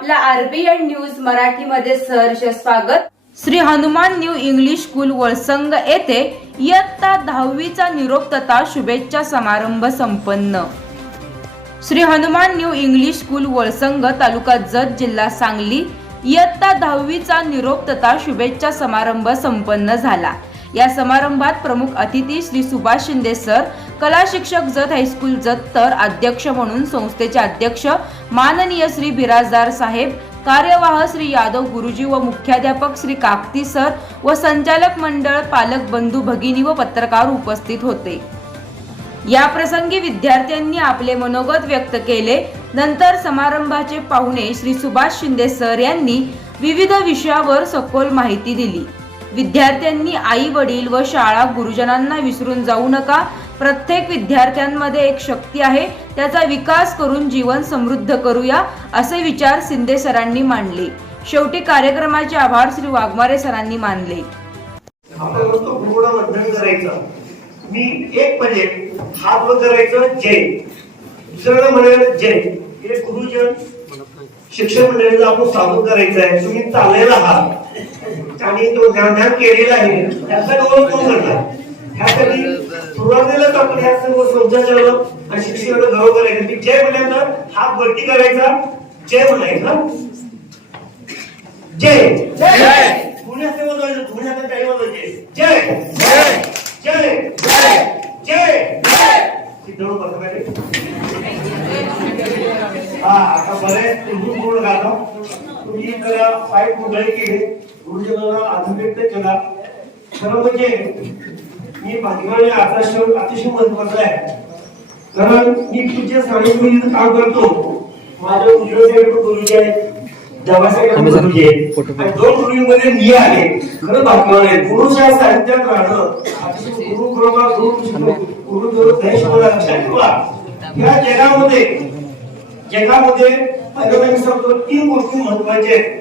आपला मी RBN news मराठीमध्ये सहर्ष स्वागत. Shri Hanuman new English school Valsang येथे इयत्ता दहावीचा निरोप तथा शुभेच्छा समारंभ संपन्न. Shri Hanuman new English school Valsang तालुका जत जिल्हा सांगली इयत्ता दहावीचा निरोप तथा शुभेच्छा समारंभ संपन्न झाला. या समारंभात प्रमुख अतिथी श्री सुभाष शिंदे सर कला शिक्षक जत हायस्कूल जत तर अध्यक्ष म्हणून संस्थेचे अध्यक्ष माननीय श्री बिराजदार साहेब कार्यवाह श्री यादव गुरुजी व मुख्याध्यापक श्री काकती सर व संचालक मंडळ पालक बंधू भगिनी व पत्रकार उपस्थित होते. या प्रसंगी विद्यार्थ्यांनी आपले मनोगत व्यक्त केले. नंतर समारंभाचे पाहुणे श्री सुभाष शिंदे सर यांनी विविध विषयावर सखोल माहिती दिली. विद्यार्थ्यांनी आई वडील व शाळा गुरुजनांना विसरून जाऊ नका. प्रत्येक विद्यार्थ्यांमध्ये एक शक्ती आहे त्याचा विकास करून जीवन समृद्ध करूया असे विचार शिंदे सरांनी मांडले. शेवटी कार्यक्रमाचे आभार श्री वाघमारे सरांनी मानले. मी एक म्हणजे हात करायचं जय. दुसऱ्याला म्हणेल जय. हे गुरुजन शिक्षण मंडळीला आपण स्वागत करायचं आहे. तुम्ही चाललेला आहात आणि तो ज्ञान केलेला आहे. त्याचा गौरव कोण करणार? ह्यासाठी सुरुवातीलाच आपण ह्या सर्व समजायचं आणि शिक्षणाला गौरव करायचा मी जय म्हणल्यानंतर हात वरती करायचा. जय म्हणायचा जय. जय. पुण्याचे वाजवायचं पुण्याचं काही वाजवायचे जय. जय. जय. जय. जय. सिद्धरू बसा पाहिजे हा आता बरेच तुम्ही पूर्ण गाता तुम्ही जरा पाय कुंडळी केले. गुरुजनाला आधुनिक केला. खरं म्हणजे मी आता शब्द अतिशय महत्त्वाचा आहे. कारण मी शाळेमध्ये इथं काम करतो. माझ्या उजव्या गुरुजी आहेत. देवासाहेब गुरुजी आहेत. आणि दोन गुरुजींमध्ये मी आहे. खरं आहे. पुरुष या साहित्यात राहणं अतिशय गुरु कृपा गुरु गुरु गुरु देश मला लक्षात ठेवा या जगामध्ये जगामध्ये पहिल्यांदा मी सांगतो तीन गोष्टी महत्त्वाच्या आहेत.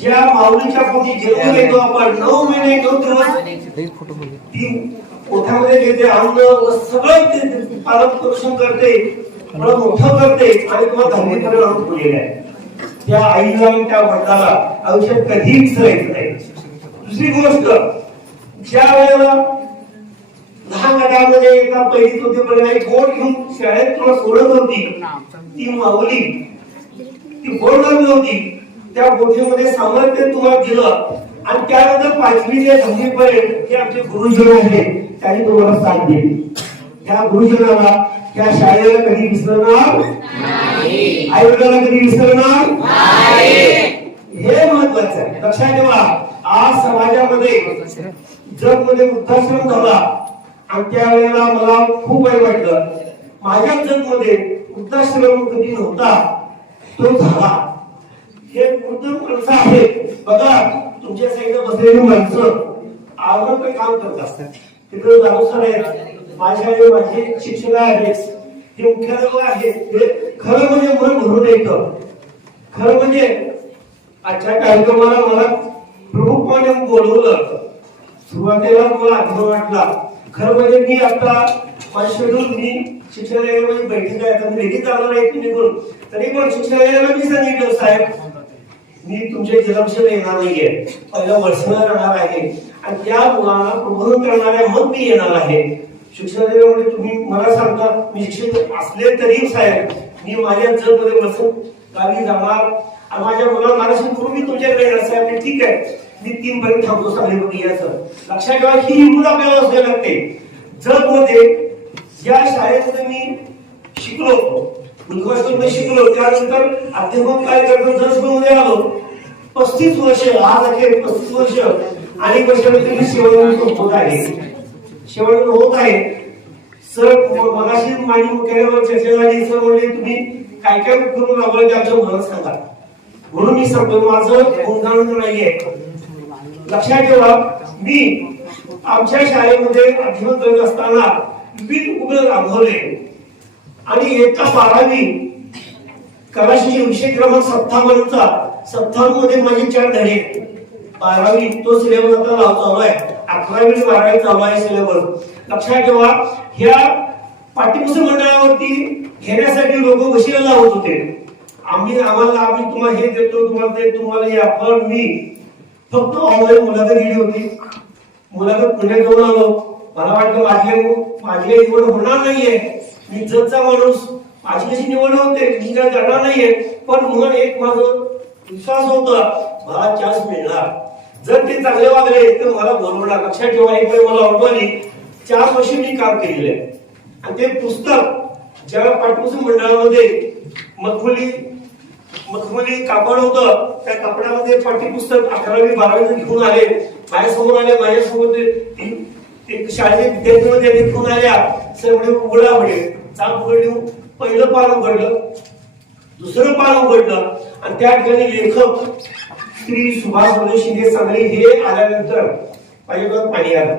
ज्या माऊलीच्या पोटी जन्म घेतो आपण नऊ महिने नऊ दिवस तीन पोटामध्ये घेते व सगळं ते पालन पोषण करते मला मोठं करते आणि तुम्हाला धार्मिक आणून ठेवलेलं आहे. त्या आईला आणि त्या वडिलाला आयुष्यात कधीही विसरायचं नाही. दुसरी गोष्ट ज्या वेळेला लहान गटामध्ये एका पहिलीत होते पण एक बोट घेऊन शाळेत तुला सोडत होती ती माऊली ती बोट लागली होती. त्या बोटीमध्ये सामर्थ्य तुम्हाला दिलं. आणि त्यानंतर पाचवी ते दहावी हे जे आमचे गुरुजन आहेत. त्यांनी तुम्हाला साथ दिली. त्या गुरुजनाला त्या शाळेला कधी विसरणार? आई वडिलांना कधी विसरणार? हे महत्वाचं आहे. लक्षात ठेवा आज समाजामध्ये जगमध्ये वृद्धाश्रम झाला. आणि त्यावेळेला मला खूप वाईट वाटलं. माझ्या जगमध्ये वृद्धाश्रम कधी नव्हता तो झाला. हे वृद्ध माणसं आहेत बघा तुमच्या साईडला बसलेली माणसं आवडतं काम करत असतात. तिकडे जाणूसर आहेत माझ्या माझे शिक्षक आहेत. ते मुख्याध्यापक आहेत ते खरं म्हणजे मन भरून येतं. खरं म्हणजे आजच्या कार्यक्रमाला मला प्रमुखपणे बोलवलं सुरुवातीला मला अभिमान वाटला खरं म्हणजे मी आता शेड्यूल मी शिक्षणालयामध्ये बैठक आहे आता मी चालणार निघून तरी पण शिक्षणालयाला मी सांगितलं साहेब मी तुमच्या जिल्हा येणार नाहीये. पहिला वर्षाला राहणार आहे. आणि त्या मुलांना प्रबोधन करणाऱ्या मग मी येणार आहे. शिक्षणालयामध्ये म्हणजे तुम्ही मला सांगता मी शिक्षक असले तरी साहेब मी माझ्या जगमध्ये बसून गावी जाणार. आणि माझ्या मुलाला मार्गदर्शन करून मी तुमच्याकडे येणार साहेब. ठीक आहे मी तीन पर्यंत थांबतो सांगली याचं लक्षात ठेवा ही हिंमत आपल्याला असावी लागते. जगमध्ये या शाळेमध्ये मी शिकलो उद्घोषण शिकलो त्यानंतर अध्यापक काय करतो दसमध्ये आलो पस्तीस वर्ष आज अखेर पस्तीस वर्ष आणि वर्षामध्ये मी सेवानिवृत्त होत आहे. सेवानिवृत्त होत आहे. सर मगाशी माझी मुख्यालयावर चर्चा झाली. सर म्हणले तुम्ही काय काय करून राबवलं ते आमच्या सांगा. म्हणून मी सांगतो माझं गुणगान नाहीये. लक्षात ठेवा मी आमच्या शाळेमध्ये अध्ययन करत असताना विविध उपयोग राबवले. आणि एका बारावी कलाशिक्षण विषय क्रमांक सत्तावन्नचा सत्तावन्नमध्ये माझे चार धडे. बारावी तो सिलेबस आता चालू आहे. अकरावी आणि बारावी चालू आहे सिलेबस लक्षात ठेवा ह्या पाठ्यपुस्तक मंडळावरती घेण्यासाठी लोक वशिला लावत होते. आम्ही आम्हाला आम्ही तुम्हाला हे देतो तुम्हाला ते तुम्हाला हे आपण मी फक्त ऑनलाईन मुलाखत गेली होती. मुलाखत पुण्यात जाऊन आलो. मला वाटलं माझी माझी काही होणार नाहीये. मी माणूस. माझी कशी निवड होते? मी काय करणार नाहीये. पण म्हणून एक माझं विश्वास होता मला चान्स मिळणार. जर ते चांगले वागले तर मला बोलवणार लक्षात ठेवा एक वेळ मला ऑटोनी चार वर्ष मी काम केलेलं आणि ते पुस्तक ज्या पाठपुस्तक मंडळामध्ये मखमली मखमली कापड होतं त्या कापडामध्ये पाठ्यपुस्तक अकरावी बारावी घेऊन आले माझ्यासमोर आले माझ्यासमोर ते एक शाळेचे विद्यार्थी होते घेऊन आल्या सर म्हणजे उघडा म्हणे चाल उघडली पहिलं पान उघडलं दुसरं पान उघडलं आणि त्या ठिकाणी लेखक श्री सुभाष शिंदे सांगली हे आल्यानंतर पाहिजे पाणी आलं.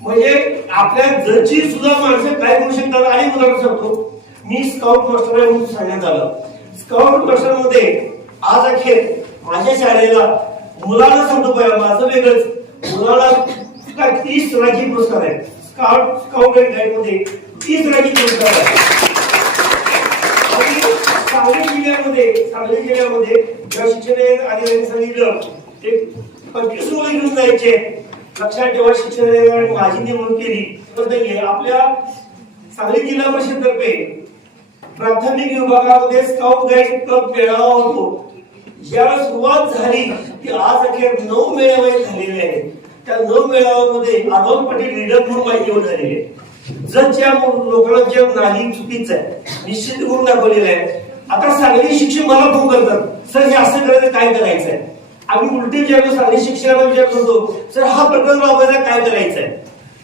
म्हणजे आपल्या जची सुद्धा माणसं काय करू शकतात आणि उदाहरण सांगतो. मी स्काउट मास्टर म्हणून सांगण्यात आलं. स्काउट मास्टरमध्ये आज अखेर माझ्या शाळेला मुलाला सांगतो पाहिजे माझं वेगळंच. मुलाला काय तीस राखी पुरस्कार आहे स्काउट स्काउट अँड गाईडमध्ये तीच राखी सांगली जिल्ह्यामध्ये सांगली जिल्ह्यामध्ये जेव्हा शिक्षण अधिकाऱ्यांनी सांगितलं ते पंचवीस मुलं घेऊन जायचे. लक्षात ठेवा शिक्षण अधिकाऱ्यांनी माझी नेमणूक केली. पण आपल्या सांगली जिल्हा परिषद तर्फे प्राथमिक विभागामध्ये स्काउट गाईड क्लब मेळावा होतो. ज्याला सुरुवात झाली ती आज अखेर नऊ मेळावे झालेले आहेत. त्या नऊ मेळाव्यामध्ये आरोप पाटील लीडर म्हणून माहिती निवड जर ज्या लोकांना जग नाही चुकीचं आहे. निश्चित करून दाखवलेलं आहे. आता सांगली शिक्षण मला फोन करतात सर हे असं करायचं काय करायचं आहे? आम्ही उलटे विचारतो सांगली शिक्षणाला विचार करतो सर हा प्रकल्प राबवायला काय करायचं आहे?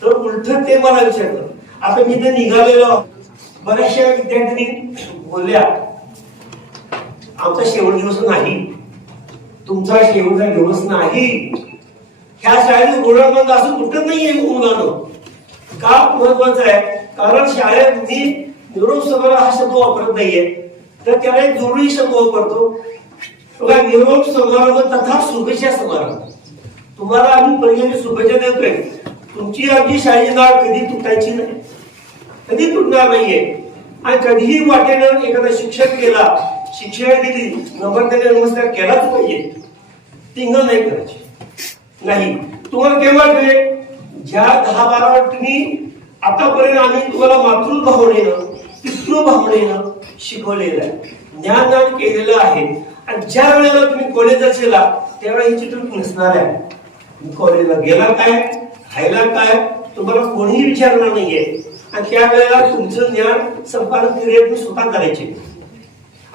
तर उलट ते मला विचारतात आता मी ते निघालेलो बऱ्याचशा विद्यार्थ्यांनी बोलल्या आमचा शेवट दिवस नाही. तुमचा शेवटचा दिवस नाही. ह्या शाळेत गुणांबंद असं कुठं नाहीये मुलानं? का महत्वाचं आहे? कारण शाळेत मी निरोप हा शब्द वापरत नाहीये तर त्याला एक जोडी शब्द वापरतो. बघा निरोप समारंभ तथा शुभेच्छा समारंभ तुम्हाला आम्ही पहिल्यांदा शुभेच्छा देतोय तुमची आमची शाळेची नाळ कधी तुटायची नाही. कधी तुटणार नाहीये. आणि कधीही वाटेनं एखादा शिक्षक केला शिक्षण दिली नंबर त्याने नमस्कार केलाच पाहिजे. टिंगल नाही करायची. नाही. तुम्हाला केव्हा मिळेल ज्या दहा बारा तुम्ही आतापर्यंत आम्ही तुम्हाला मातृभावनेनं पितृभावनेनं शिकवलेलं आहे. ज्ञानदान केलेलं आहे. आणि ज्या वेळेला तुम्ही कॉलेजात गेला त्यावेळेला हे चित्र नसणार आहे? तुम्ही कॉलेजला गेला काय? खायला काय? तुम्हाला कोणीही विचारणार नाहीये. आणि त्या वेळेला तुमचं ज्ञान संपादन क्रिया तुम्ही स्वतः करायचे.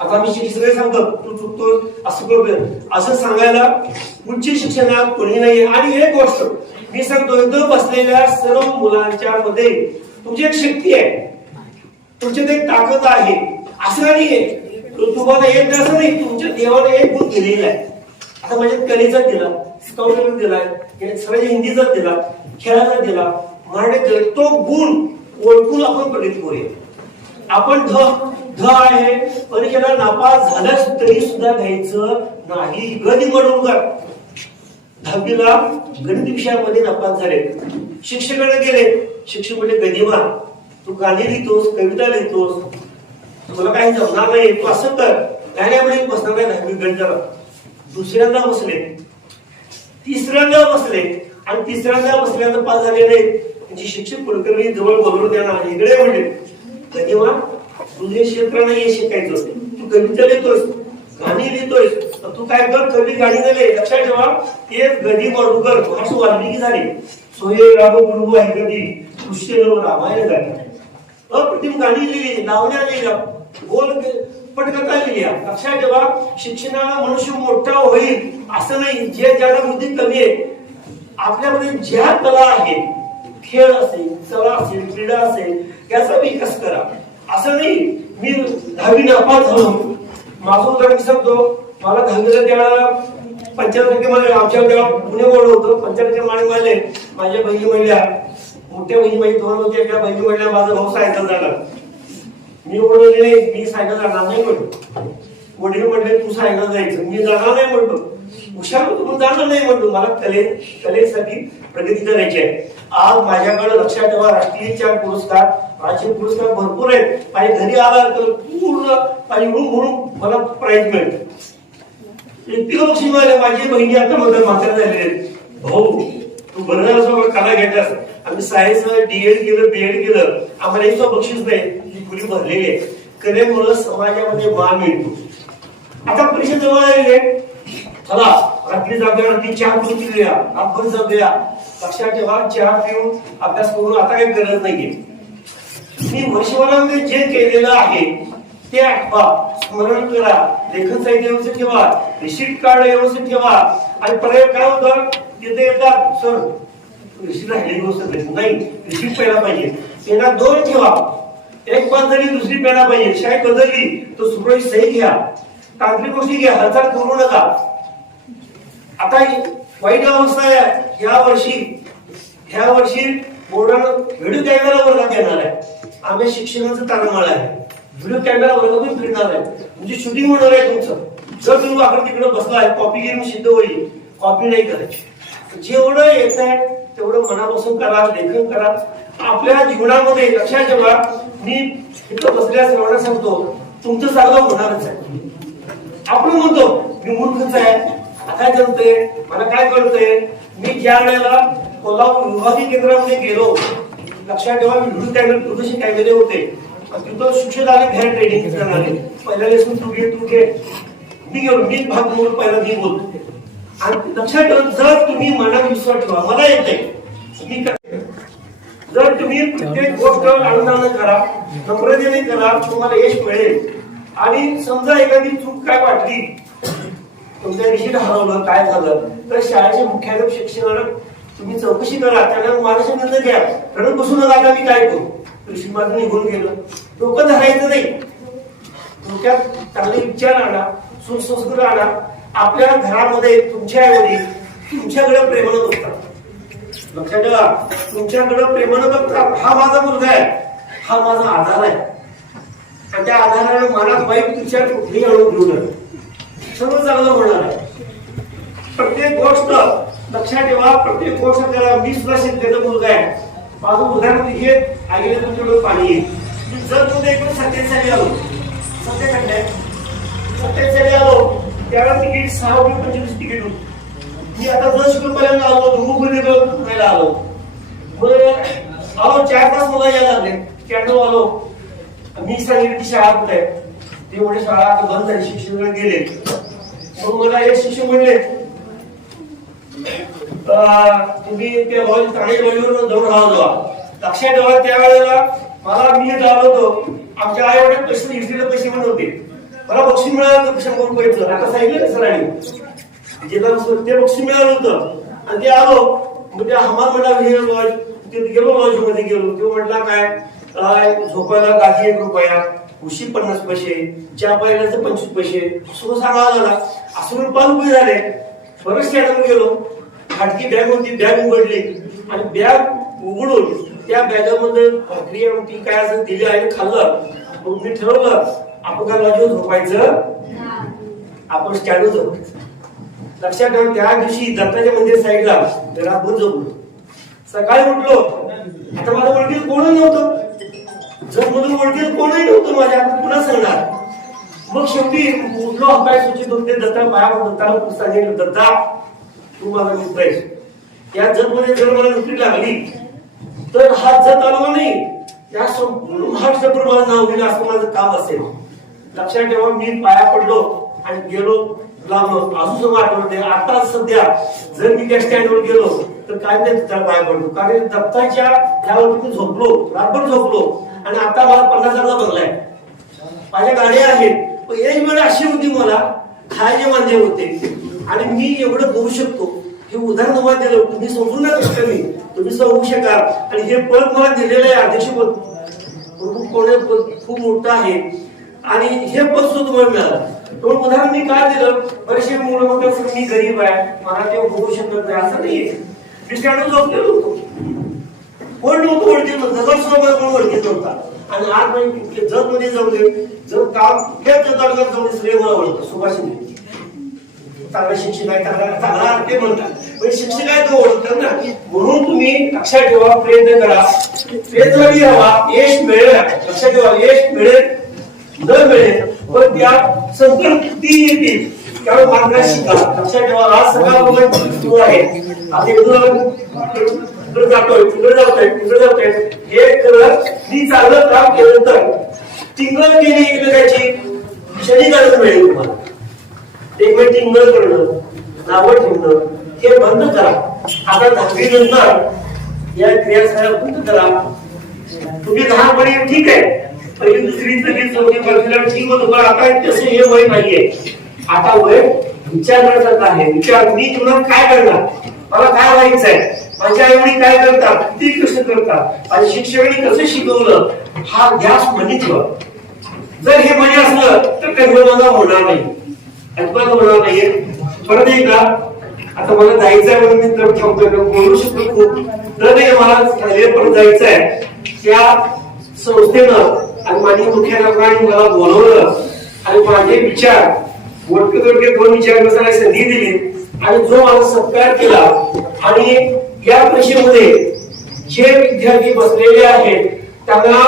आता मी शिक्षक सांगतो. तू चुकतो असं करतोय असं सांगायला उच्च शिक्षणात कोणी नाही आणि एक गोष्ट मी सांगतो इथं बसलेल्या सर्व मुलांच्या मध्ये तुमची एक शक्ती आहे. तुमच्यात एक ताकद आहे. असं नाहीये आहे. तुम्हाला येत असं नाही. तुमच्या देवाने एक गुण दिलेला आहे. आता म्हणजे कलेचा दिला स्काउटचा दिलाय सगळ्या हिंदीचा दिला खेळाचा दिला. मराठी दिला तो गुण ओळखून आपण प्रगती करूया. आपण ध ध आहे. परीक्षेला नापास झाल्यास तरी सुद्धा घ्यायचं नाही. गदी कर दहावीला गणित विषयामध्ये नापास झाले. शिक्षकाकडे गेले. शिक्षक म्हणजे गदिमा तू गाणी लिहितोस कविता लिहितोस. तुला काही जमणार नाही तू असं कर. गाण्यामध्ये बसणार नाही दहावी गणिताला. दुसऱ्यांदा बसले. तिसऱ्यांदा बसले. आणि तिसऱ्यांदा बसल्यानंतर पास झाले नाही. म्हणजे शिक्षक कुलकर्णी जवळ बोलवून त्यांना इकडे म्हणले गदिमा तुझे क्षेत्र नाही शिकायचं. तू कविता लिहितोस. गाणी लिहितोय. तू काय कर कवी गाणी झाले? लक्षात ठेवा ते गदी मडुकर महाराष्ट्र वाल्मिकी झाले? सोये राम गुरु आहे गदी. दृश्य रामायण झाले अप्रतिम गाणी लिहिली लावण्या लिहिल्या गोल पटकथा लिहिल्या. लक्षात ठेवा शिक्षणाला मनुष्य मोठा होईल असं नाही. जे ज्याला बुद्धी कमी आहे आपल्यामध्ये ज्या कला आहे खेळ असेल चला असेल क्रीडा असेल याचा विकास करा. असं नाही मी दहावी नापास झालो. माझं उदाहरण सांगतो मला दहावीला त्यावेळेला पंच्याण्णव टक्के मला आमच्या तेव्हा पुणे बोर्ड होतं. पंच्याण्णव टक्के मानले माझ्या बहिणी म्हणल्या मोठ्या बहिणी माझी दोन होती एका बहिणी म्हणल्या माझा भाऊ सायकल झाला मी म्हणलो नाही. मी सायकल जाणार नाही म्हणतो वडील म्हणले तू सायकल जायचं. मी जाणार नाही म्हणलो. हुशार तुम्ही जाणार नाही म्हणलो. मला कले कलेसाठी प्रगती करायची आहे. आज माझ्याकडे लक्षात ठेवा राष्ट्रीय चार पुरस्कार राज्य पुरस्कार भरपूर आहेत. आणि घरी आला तर पूर्ण आणि म्हणून म्हणून मला प्राईज मिळत इतकी मिळाले. माझी बहिणी आता मदत मात्र झालेली आहेत भाऊ तू बरं झालं कला घेतलास. आम्ही सायन्स डीएड केलं बीएड केलं. आम्हाला एक बक्षीस नाही. ही खुली भरलेली आहे. कलेमुळं समाजामध्ये मान मिळतो. आता परीक्षा जवळ आलेली चला रात्री जाऊया रात्री चहा पिऊन पिऊया. आपण जाऊया. लक्षात ठेवा चहा पिऊन अभ्यास करून आता काही गरज नाहीये. मी वर्षभरामध्ये जे केलेलं आहे ते आठवा. स्मरण करा. लेखन साहित्य व्यवस्थित ठेवा. रिसीट कार्ड व्यवस्थित ठेवा. आणि पर्याय काय होतं तिथे येतात सर रिसीट राहिली व्यवस्थित नाही रिसीट पहिला पाहिजे. पेना दोन ठेवा. एक बाद झाली दुसरी पेना पाहिजे. शाळेत बदलली तर सुरळीत सही घ्या. तांत्रिक गोष्टी घ्या हालचाल करू नका. आता वाईट अवस्था आहे. या वर्षी ह्या वर्षी बोर्डानं व्हिडिओ कॅमेरा वर्गात येणार आहे? आम्ही शिक्षणाचं तारमाळ आहे. व्हिडिओ कॅमेरा वर्गातून फिरणार आहे? म्हणजे शूटिंग होणार आहे तुमचं. जर तुम्ही वाकडं तिकडे बसलाय कॉपी घेऊन सिद्ध होईल. कॉपी नाही करायची. जेवढं येत आहे तेवढं मनापासून करा लेखन करा. आपल्या जीवनामध्ये लक्षात ठेवा. मी इथं बसल्या सर्वांना सांगतो तुमचं सारखं होणारच आहे. आपण म्हणतो मी मूर्खच आहे. आता जमते मला काय कळतंय? मी ज्या वेळेला कोल्हापूर विभागीय केंद्रामध्ये गेलो लक्षात ठेवा मी व्हिडिओ कॅमेरे दूरदर्शन कॅमेरे होते. तिथं शिक्षक आले घ्या ट्रेनिंग आले पहिल्या लेसून तू घे तू घे. मी गेलो मी भाग म्हणून पहिला मी बोलतो. आणि लक्षात ठेवा जर तुम्ही मनात विश्वास ठेवा मला येते मी काय जर तुम्ही प्रत्येक गोष्ट आनंदाने करा नम्रतेने करा तुम्हाला यश मिळेल. आणि समजा एखादी चूक काय वाटली तुमच्या विषयी हरवलं काय झालं तर शाळेचे मुख्याध्यापक शिक्षणाला तुम्ही चौकशी करा त्यांना मार्गदर्शन निर्णय घ्या. रडत बसू नका आता मी काय करू? ऋषी माझं निघून गेलं. डोकं धरायचं नाही. डोक्यात चांगले विचार आणा सुसंस्कृत आणा. आपल्या घरामध्ये तुमच्या ऐवजी तुमच्याकडे प्रेमानं बघतात. लक्षात ठेवा तुमच्याकडे प्रेमानं बघतात. हा माझा मुलगा आहे. हा माझा आधार आहे. पण त्या आधाराने मनात बाईक तुमच्या कुठली आणून घेऊ नये सर्व चांगलं होणार आहे प्रत्येक गोष्ट लक्षात ठेवा प्रत्येक गोष्ट त्याला मी सुद्धा शेतकऱ्याचा मुलगा आहे माझं उदाहरण घे आईने तुमच्याकडे पाणी येईल जर तुम्ही एकूण सत्तेचाळीस आलो सत्य खंडे आलो त्यावेळेला तिकीट सहा रुपये पंचवीस तिकीट होतं मी आता दस रुपयेपर्यंत आलो धुमुकडे आलो मग आलो चार तास मला यायला लागले कॅन्डो आलो मी सांगितलं की शाळा कुठे आहे? ते म्हणजे शाळा आता बंद झाली शिक्षण गेले. मग मला एक शिक्षक म्हणले तुम्ही ते लॉज ठाणे लॉजवर जाऊन राहतो. लक्षात ठेवा त्यावेळेला मला मी होतो. आमच्या आई वडील पैसे इकडे पैसे म्हणत होते. मला बक्षीस मिळालं होतं शंभर रुपयाचं. आता सांगितलं सरांनी? जिल्हा ते बक्षीस मिळालं होतं. आणि ते आलो. म्हणजे हमाल म्हणा हे लॉज गेलो लॉजमध्ये गेलो. ते म्हटला काय? अं, झोपायला गाठी एक रुपया उशी पन्नास पैसे चहा पाहिल्याचं पंचवीस पैसे सुरू सांगावा झाला असं म्हणून पाच रुपये झाले. परत शाळेत गेलो. खाटकी बॅग होती बॅग उघडली. आणि बॅग उघडून त्या बॅगामध्ये भाकरी आमटी काय असं दिली आणि खाल्लं. मग मी ठरवलं आपण काय लॉजवर झोपायचं? आपण स्टँडवर झोपायचं. लक्षात ठेवा त्या दिवशी दत्ताच्या मंदिर साईडला रातभर झोपलो. सकाळी उठलो. आता माझं ओळखीत कोणच नव्हतं. जर मधून ओळखीत कोणही नव्हतं माझ्या पुन्हा सांगणार. मग शेवटी उठलो अभ्यास सूचित होते दत्ता पायावर दत्ताला गेलं दत्ता तू माझा मित्र आहेस. या जतमध्ये जर मला नोकरी लागली तर हा जत आलो नाही या संपूर्ण महाराष्ट्रभर माझं नाव दिलं असं माझं काम असेल. लक्षात ठेवा मी पाया पडलो आणि गेलो लागलो अजून आठवते आता सध्या जर मी त्या स्टँडवर गेलो तर काय नाही त्या पाया पडलो. कारण दत्ताच्या त्यावरती झोपलो रातभर झोपलो. आणि आता मला पन्नास हजारचा बंगला आहे माझ्या गाड्या आहेत. पण एक अशी होती मला खायचे वांदे होते. आणि मी एवढं करू शकतो. हे उदाहरण तुम्हाला दिलं तुम्ही समजून नका शकता मी. तुम्ही समजू शकाल. आणि हे पद मला दिलेलं आहे अध्यक्षपद प्रमुख कोण पद खूप मोठं आहे. आणि हे पद सुद्धा तुम्हाला मिळालं. पण उदाहरण मी काय दिलं? बरेचसे मुलं म्हणतात मी गरीब आहे. मला ते होऊ शकत नाही. असं नाहीये. मी स्टँडवर झोपलेलो होतो कोण नव्हतं ओळखीत नव्हतं जग सुद्धा कोण ओळखीत नव्हता? आणि आज म्हणजे जगमध्ये जाऊ दे जर काम हेच तडकात जाऊ दे श्रेय मला ओळखतं. सुभाष चांगला शिक्षक आहे चांगला चांगला ते म्हणतात. पण शिक्षक आहे तो ओळखतात ना. म्हणून तुम्ही लक्षात ठेवा प्रयत्न करा. प्रयत्न हवा यश मिळेल. लक्षात ठेवा यश मिळेल. न मिळेल. पण त्या संतृप्ती येतील. त्यामुळे मार्ग शिका. लक्षात ठेवा आज सगळा मोबाईल सुरू आहे आता इकडून जातोय तिकडे जातोय तिकडे जातोय. हे करत मी चांगलं काम केलं तर टिंगल केली एकमेकाची शनी आनंद मिळेल तुम्हाला. एक वेळ टिंगल करणं नावं ठेवणं हे बंद करा. आता दहावी नंतर या क्रिया सगळ्या बंद करा. तुम्ही लहानपणी ठीक आहे. पहिली दुसरी सगळी चौथी पाचवीला ठीक होतो. पण आता तसं हे वय नाहीये. आता वय विचार करतात आहे. विचार मी जीवनात काय करणार? मला काय व्हायचंय? माझ्या आई वडील काय करतात? ती कसं करतात. आणि शिक्षकांनी कसं शिकवलं? हा ध्यास मनी ठेवा जर हे मनी असलं तर कधी मला होणार नाही. अजिबात होणार नाहीये. परत एकदा आता मला जायचंय म्हणून मी तर थांबतोय. बोलू शकतो खूप तर मला परत पण आहे त्या संस्थेनं आणि माझ्या मुख्याला काही मला बोलवलं. आणि माझे विचार मोठे तोडके दोन विचार बसायला संधी दिली. आणि जो माझा सत्कार केला आणि या परीक्षेमध्ये जे विद्यार्थी बसलेले आहेत त्यांना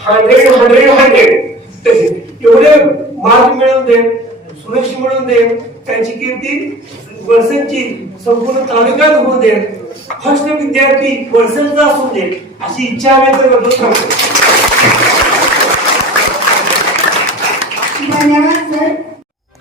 हंड्रेड हंड्रेड हंड्रेड एवढे मार्क मिळवून दे सुरक्षित मिळवून दे त्यांची कीर्ती वर्षांची संपूर्ण तालुक्यात होऊ दे फक्त विद्यार्थी वर्षांचा असू दे अशी इच्छा व्यक्त करतो थांबतो. धन्यवाद सर